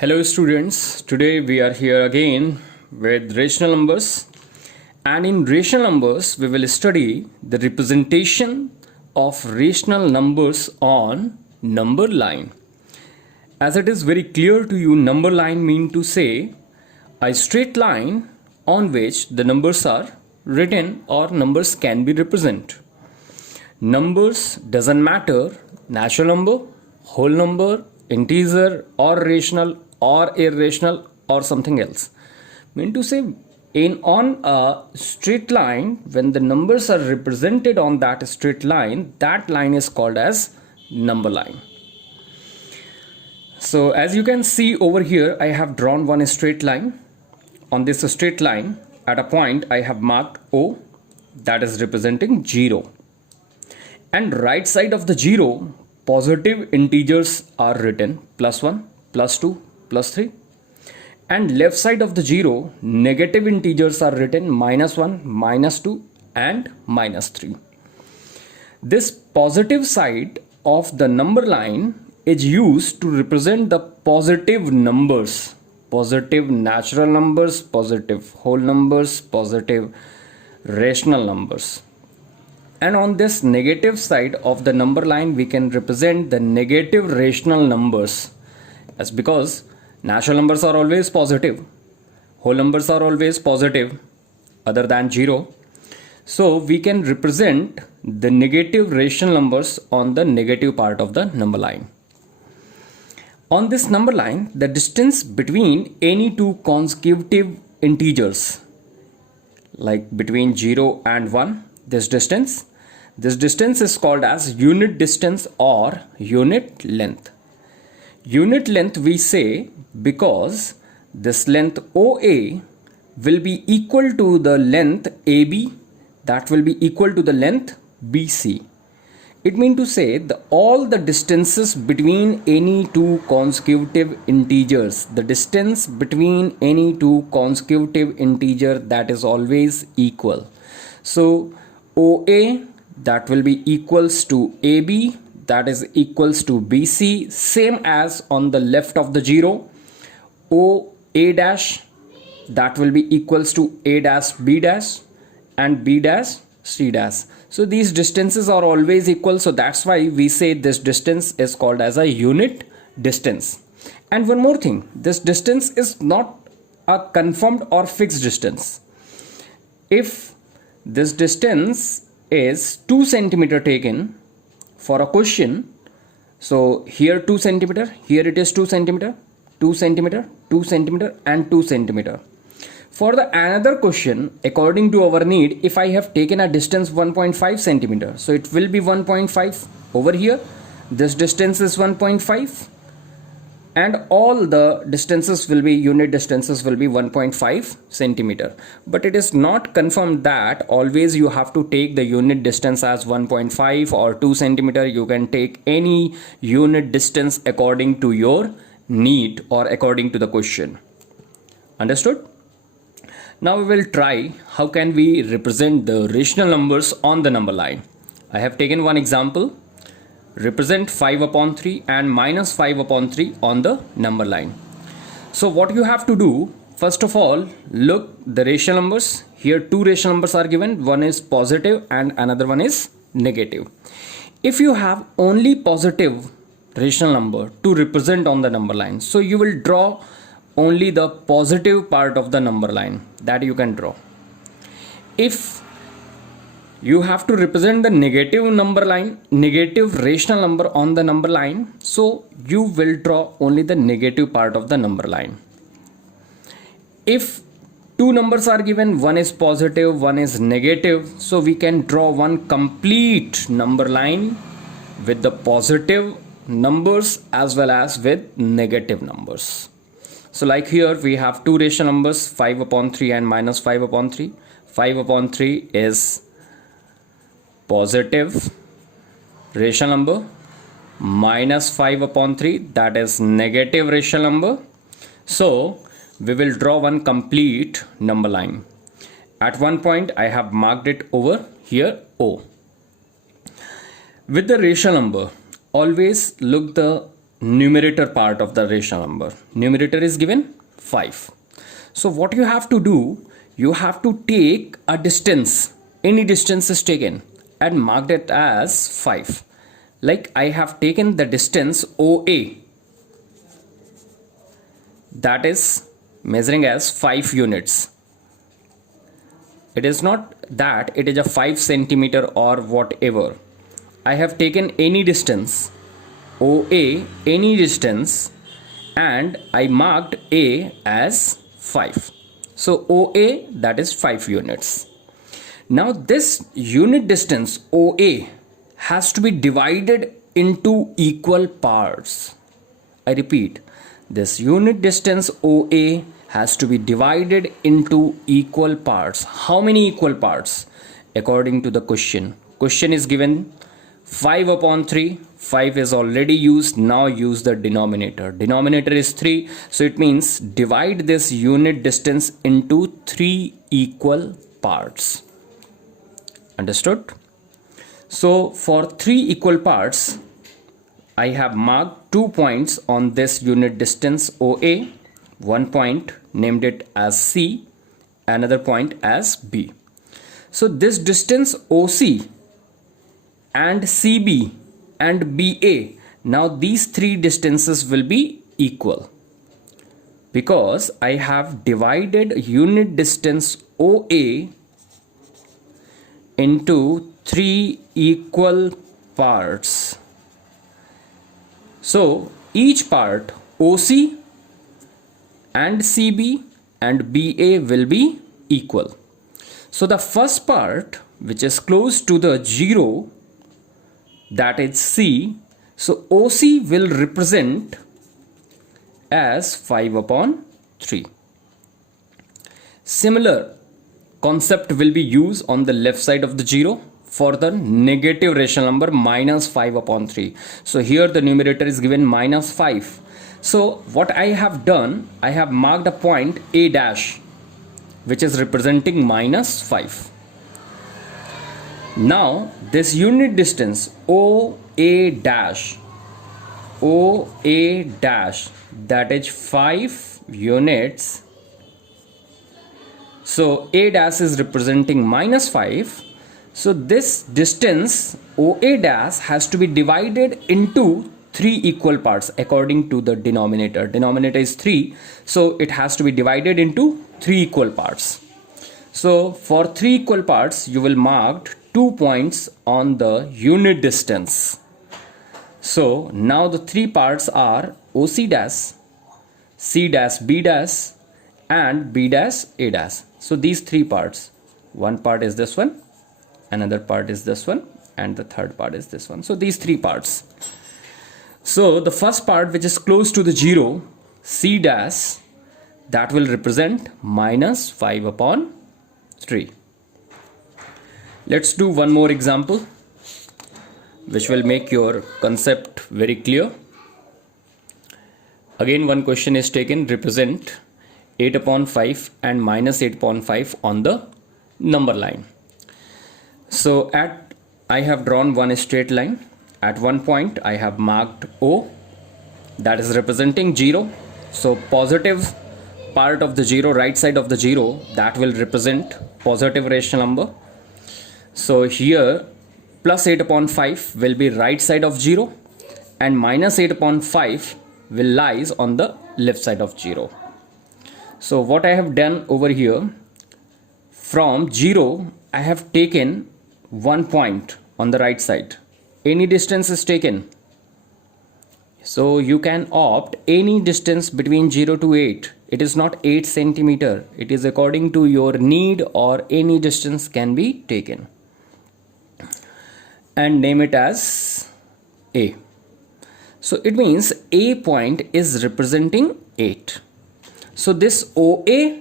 Hello students, today we are here again with rational numbers, and in rational numbers we will study the representation of rational numbers on number line. As it is very clear to you, number line mean to say a straight line on which the numbers are written or numbers can be represented. Numbers doesn't matter, natural number, whole number, integer or rational or irrational or something else. Mean to say on a straight line, when the numbers are represented on that straight line, that line is called as number line. So as you can see over here, I have drawn one straight line. On this straight line, at a point I have marked O, that is representing 0. And right side of the 0, positive integers are written, +1, +2, +3. And left side of the 0, negative integers are written, -1, -2 and -3. This positive side of the number line is used to represent the positive numbers, positive natural numbers, positive whole numbers, positive rational numbers. And on this negative side of the number line, we can represent the negative rational numbers. That's because natural numbers are always positive, whole numbers are always positive other than 0. So we can represent the negative rational numbers on the negative part of the number line. On this number line, the distance between any two consecutive integers, like between 0 and 1, this distance is called as unit distance or unit length. Unit length we say because this length OA will be equal to the length AB, that will be equal to the length BC. It means to say all the distances between any two consecutive integers, the distance between any two consecutive integer, that is always equal. So OA, that will be equals to AB, that is equals to BC, same as on the left of the 0, OA dash, that will be equals to A dash B dash and B dash C dash. So these distances are always equal, so that's why we say this distance is called as a unit distance. And one more thing, this distance is not a confirmed or fixed distance. If this distance is 2 centimeter taken for a question, so here 2 centimeter, here it is 2 centimeter, 2 centimeter, 2 centimeter and 2 centimeter. For the another question, according to our need, if I have taken a distance 1.5 centimeter, so it will be 1.5. Over here, this distance is 1.5. And all the distances will be, unit distances will be 1.5 centimeter. But it is not confirmed that always you have to take the unit distance as 1.5 or 2 centimeter. You can take any unit distance according to your need or according to the question. Understood? Now we will try how can we represent the rational numbers on the number line. I have taken one example. Represent 5/3 and -5/3 on the number line. So what you have to do, first of all, look the rational numbers. Here two rational numbers are given, one is positive and another one is negative. If you have only positive rational number to represent on the number line, so you will draw only the positive part of the number line that you can draw. If you have to represent the negative number line, negative rational number on the number line, so you will draw only the negative part of the number line. If two numbers are given, one is positive, one is negative, so we can draw one complete number line with the positive numbers as well as with negative numbers. So like here we have two rational numbers, 5/3 and -5/3. 5/3 is positive rational number, -5/3, that is negative rational number. So we will draw one complete number line. At one point I have marked it over here O. With the rational number, always look the numerator part of the rational number. Numerator is given 5. So what you have to do, you have to take a distance, any distance is taken, and marked it as 5. Like I have taken the distance OA, that is measuring as 5 units. It is not that it is a 5 centimeter or whatever. I have taken any distance OA, any distance, and I marked A as 5. So OA, that is 5 units. Now this unit distance OA has to be divided into equal parts. I repeat, this unit distance OA has to be divided into equal parts. How many equal parts? According to the question. Question is given 5 upon 3. 5 is already used. Now use the denominator. Denominator is 3. So it means divide this unit distance into 3 equal parts. Understood? So for 3 equal parts, I have marked 2 points on this unit distance OA. One point, named it as C, another point as B. So this distance OC and CB and BA, now these 3 distances will be equal because I have divided unit distance OA into 3 equal parts. So each part OC and CB and BA will be equal. So the first part, which is close to the 0, that is C, so OC will represent as 5 upon 3. Similar concept will be used on the left side of the 0 for the negative rational number minus 5 upon 3. So here the numerator is given minus 5. So what I have done, I have marked a point A dash, which is representing minus 5. Now this unit distance OA dash, that is 5 units. So A dash is representing minus 5. So this distance OA dash has to be divided into 3 equal parts according to the denominator. Denominator is 3, so it has to be divided into 3 equal parts. So for 3 equal parts, you will mark 2 points on the unit distance. So now the 3 parts are OC dash, C dash B dash, and B dash A dash. So these 3 parts, one part is this one, another part is this one, and the third part is this one. So these 3 parts. So the first part, which is close to the 0, C dash, that will represent minus 5 upon 3. Let's do one more example which will make your concept very clear. Again, one question is taken, represent 8 upon 5 and minus 8 upon 5 on the number line. So I have drawn one straight line. At one point I have marked O, that is representing 0. So positive part of the 0, right side of the 0, that will represent positive rational number. So here plus 8 upon 5 will be right side of 0 and minus 8 upon 5 will lies on the left side of 0. So what I have done over here, from 0 I have taken 1 point on the right side. Any distance is taken. So you can opt any distance between 0 to 8. It is not 8 centimeter. It is according to your need, or any distance can be taken. And name it as A. So it means A point is representing 8. So this OA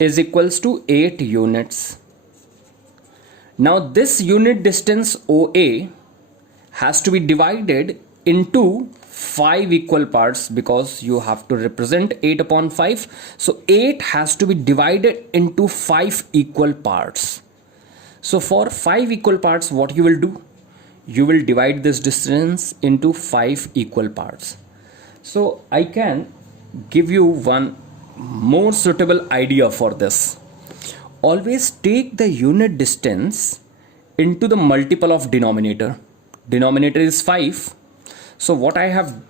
is equals to 8 units. Now this unit distance OA has to be divided into 5 equal parts because you have to represent 8 upon 5. So 8 has to be divided into 5 equal parts. So for 5 equal parts, what you will do? you will divide this distance into 5 equal parts. So I can give you one more suitable idea for this. Always take the unit distance into the multiple of denominator. Denominator is 5. So what I have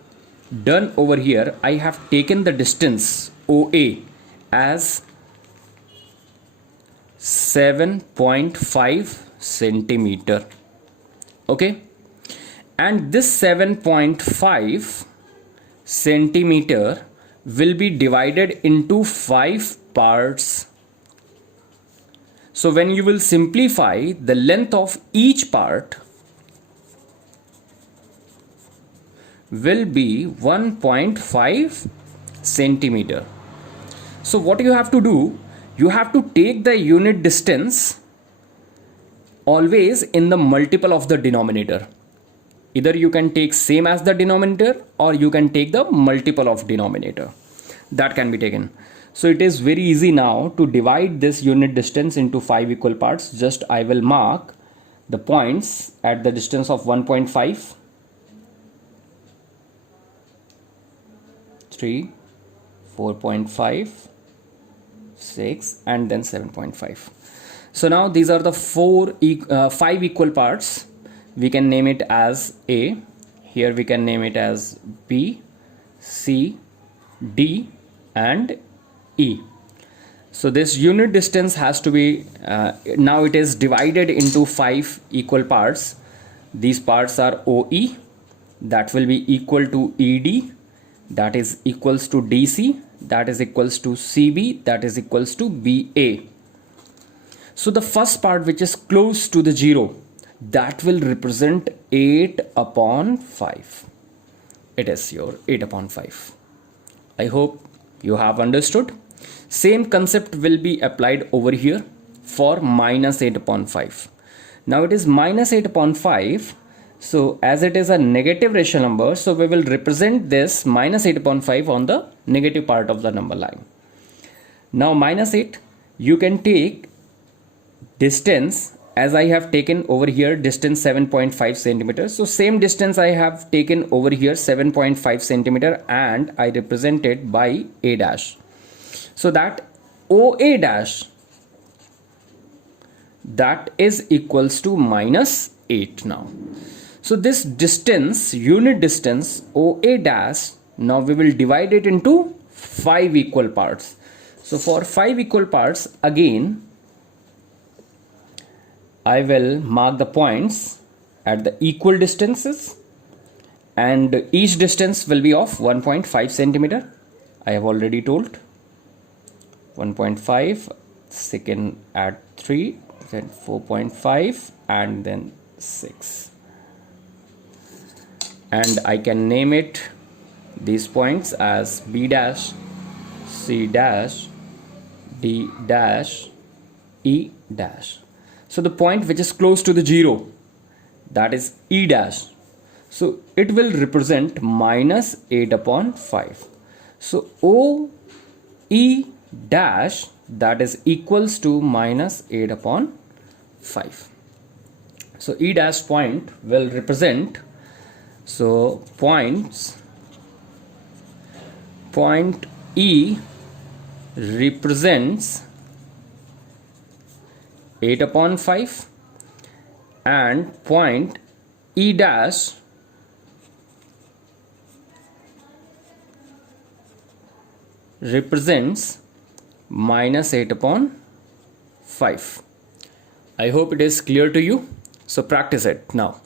done over here, I have taken the distance OA as 7.5 centimeter. Okay, and this 7.5 centimeter will be divided into 5 parts. So when you will simplify, the length of each part will be 1.5 centimeter. So what you have to do, you have to take the unit distance always in the multiple of the denominator. Either you can take same as the denominator, or you can take the multiple of denominator. That can be taken. So it is very easy now to divide this unit distance into 5 equal parts. Just I will mark the points at the distance of 1.5, 3, 4.5, 6, and then 7.5. So now these are the 5 equal parts. We can name it as A. Here we can name it as B, C, D, and E. So this unit distance has to be, now it is divided into 5 equal parts. These parts are OE, that will be equal to ED, that is equals to DC, that is equals to CB, that is equals to BA. So the first part, which is close to the 0, that will represent 8 upon 5. It is your 8 upon 5. I hope you have understood. Same concept will be applied over here for minus 8 upon 5. Now it is minus 8 upon 5. So as it is a negative rational number, so we will represent this minus 8 upon 5 on the negative part of the number line. Now minus 8, you can take distance, as I have taken over here distance 7.5 centimeters. So same distance I have taken over here 7.5 centimeter, and I represent it by A dash. So that OA dash, that is equals to minus 8 now. So this distance, unit distance OA dash, now we will divide it into 5 equal parts. So for 5 equal parts, again I will mark the points at the equal distances, and each distance will be of 1.5 centimeter. I have already told 1.5, second at 3, then 4.5, and then 6. And I can name it these points as B dash, C dash, D dash, E dash. So the point which is close to the 0, that is E dash. So it will represent minus 8 upon 5. So O E dash, that is equals to minus 8 upon 5. So E dash point will represent, so point E represents 8 upon 5, and point E dash represents minus 8 upon 5. I hope it is clear to you. So practice it now.